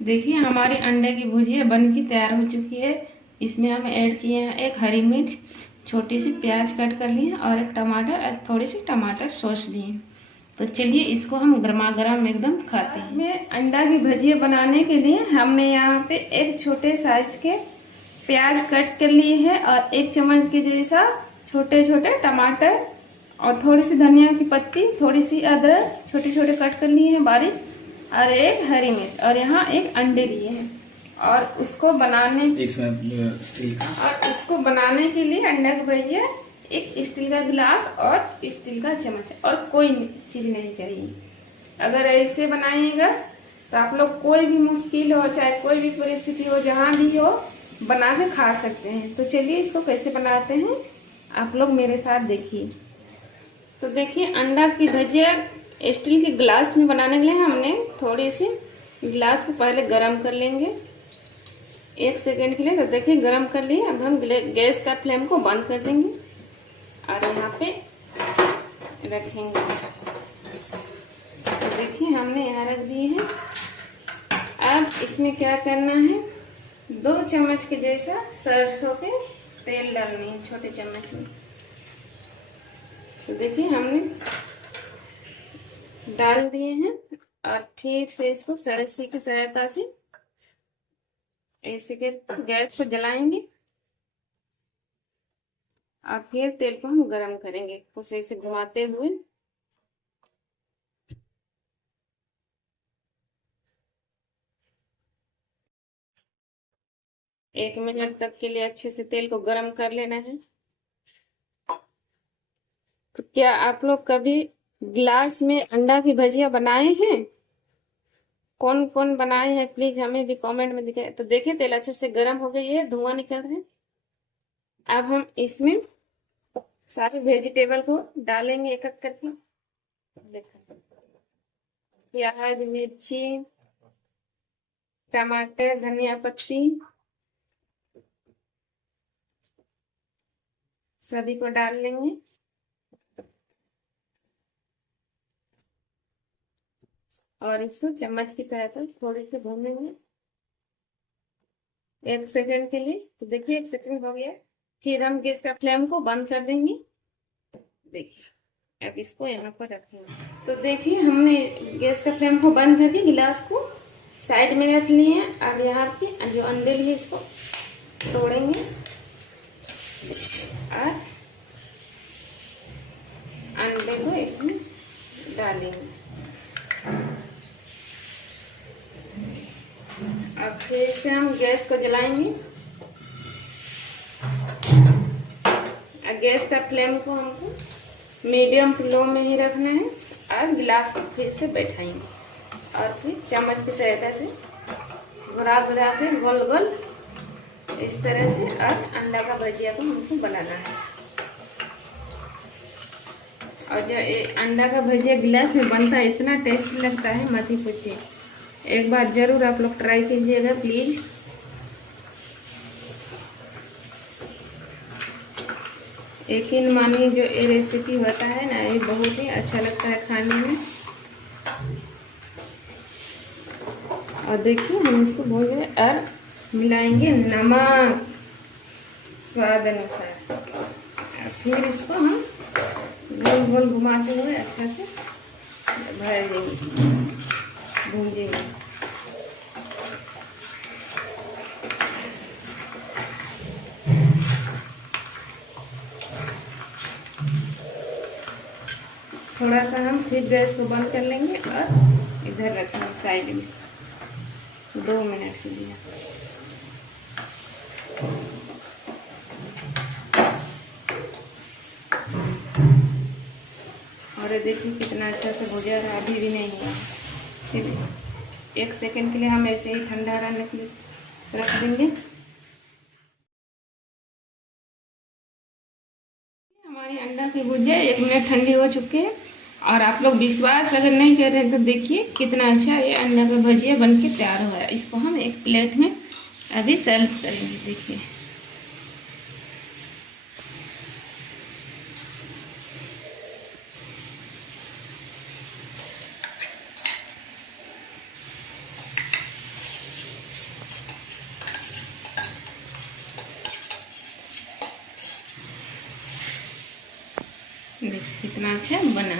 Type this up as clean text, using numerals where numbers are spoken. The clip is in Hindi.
देखिए हमारी अंडे की भुजिया बन की तैयार हो चुकी है। इसमें हम ऐड किए हैं एक हरी मिर्च, छोटी सी प्याज कट कर लिए और एक टमाटर और थोड़ी सी टमाटर सॉस लिए। तो चलिए इसको हम गर्मा गर्म एकदम खाते हैं। इसमें अंडा की भुजिया बनाने के लिए हमने यहाँ पे एक छोटे साइज के प्याज कट कर लिए हैं और 1 चम्मच के जैसा छोटे छोटे टमाटर और थोड़ी सी धनिया की पत्ती, थोड़ी सी अदरक छोटे छोटे कट कर लिए हैं बारीक, और एक हरी मिर्च और यहाँ एक अंडे लिए हैं। और उसको बनाने के लिए अंडा की भुजिया एक स्टील का गिलास और स्टील का चम्मच और कोई चीज़ नहीं चाहिए। अगर ऐसे बनाइएगा तो आप लोग कोई भी मुश्किल हो, चाहे कोई भी परिस्थिति हो, जहाँ भी हो, बना के खा सकते हैं। तो चलिए इसको कैसे बनाते हैं आप लोग मेरे साथ देखिए। तो देखिए अंडा की भुजिया स्टील के गिलास में बनाने के लिए हमने थोड़ी सी गिलास को पहले गरम कर लेंगे 1 सेकेंड के लिए। तो देखिए गरम कर लिए। अब हम गैस का फ्लेम को बंद कर देंगे और यहाँ पे रखेंगे। तो देखिए हमने यहाँ रख दिए हैं। अब इसमें क्या करना है, 2 चम्मच के जैसा सरसों के तेल डालनी है छोटे चम्मच में। तो देखिए हमने डाल दिए हैं और फिर से इसको सरसी की सहायता से ऐसे के गैस को जलाएंगे और फिर तेल को हम गरम करेंगे कुछ ऐसे घुमाते हुए। 1 मिनट तक के लिए अच्छे से तेल को गरम कर लेना है। तो क्या आप लोग कभी गिलास में अंडा की भुजिया बनाए हैं? कौन कौन बनाए हैं प्लीज हमें भी कमेंट में दिखाएं। तो देखिए तेल अच्छे से गरम हो गई है, धुआं निकल रहा है। अब हम इसमें सारे वेजिटेबल को डालेंगे एक एक करके। देखो प्याज, मिर्ची, टमाटर, धनिया पत्ती सभी को डाल लेंगे और इसको चम्मच की सहायता से थोड़ी से भूनेंगे 1 सेकेंड के लिए। तो देखिए 1 सेकेंड हो गया। फिर हम गैस का फ्लेम को बंद कर देंगे। देखिए अब इसको यहाँ पर रखेंगे। तो देखिए हमने गैस का फ्लेम को बंद करके गिलास को साइड में रख लिए हैं। अब यहाँ पे जो अंडे लिए इसको तोड़ेंगे और अंडे को इसमें डालेंगे। अब फिर से हम गैस को जलाएंगे। गैस का फ्लेम को हमको मीडियम टू लो में ही रखना है और गिलास को फिर से बैठाएंगे और फिर चम्मच की सहायता से घुरा घुरा के गोल गोल इस तरह से और अंडा का भुजिया को हमको बनाना है। और जो अंडा का भुजिया गिलास में बनता है इतना टेस्टी लगता है मत ही पूछिए। एक बार जरूर आप लोग ट्राई कीजिएगा प्लीज। यकीन मानिए जो ये रेसिपी होता है ना, ये बहुत ही अच्छा लगता है खाने में। और देखिए हम इसको भून और मिलाएंगे नमक स्वाद अनुसार। फिर इसको हम गोल गोल घुमाते हुए अच्छा से भर देंगे, भूंजेंगे। थोड़ा सा हम फिर गैस को बंद कर लेंगे और इधर रखेंगे साइड में 2 मिनट के लिए। और देखिए कितना अच्छा से भुजा रहा, अभी भी नहीं हुआ। चलिए 1 सेकेंड के लिए हम ऐसे ही ठंडा रहने के लिए रख देंगे। हमारी अंडा की भुजिया 1 मिनट ठंडी हो चुकी है। और आप लोग विश्वास अगर नहीं कर रहे हैं तो देखिए कितना अच्छा ये अंडा का भुजिया बन के तैयार हुआ है। इसको हम एक प्लेट में अभी सर्व करेंगे। देखिए देखिए कितना अच्छा बना।